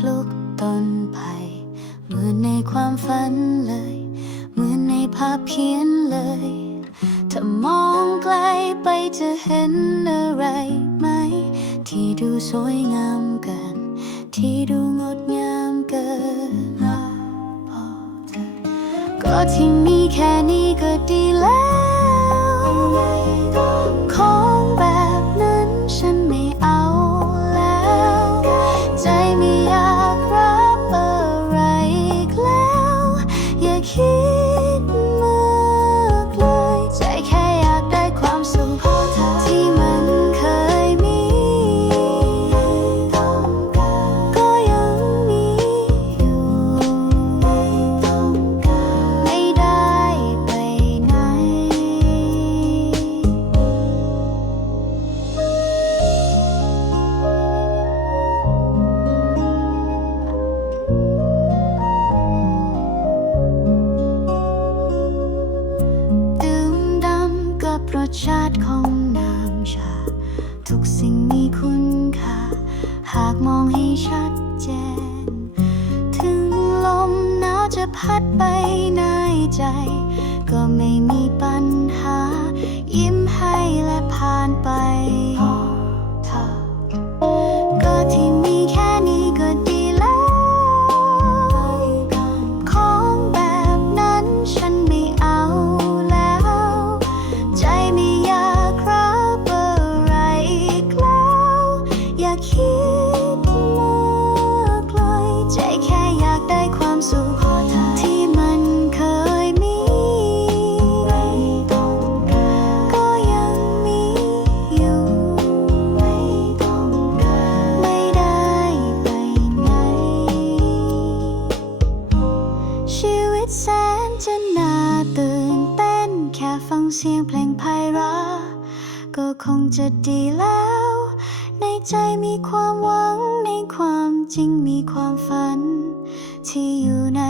ปลูกต้นไผ่เหมือนในความฝันเลย เหมือนในภาพเขียนเลย ถ้ามองไกลไปจะเห็นอะไรไหม ที่ดูสวยงามเกิน ที่ดูงดงามเกินก็ที่มีแค่นี้ก็ดีแล้ว จะพัดไปในใจ ก็ไม่มีปัญหา แสนจะน่าตื่นเต้น แค่ฟังเสียงเพลงไพเราะก็คงจะดีแล้ว ในใจมีความหวังในความจริงมีความฝัน ที่อยู่ใน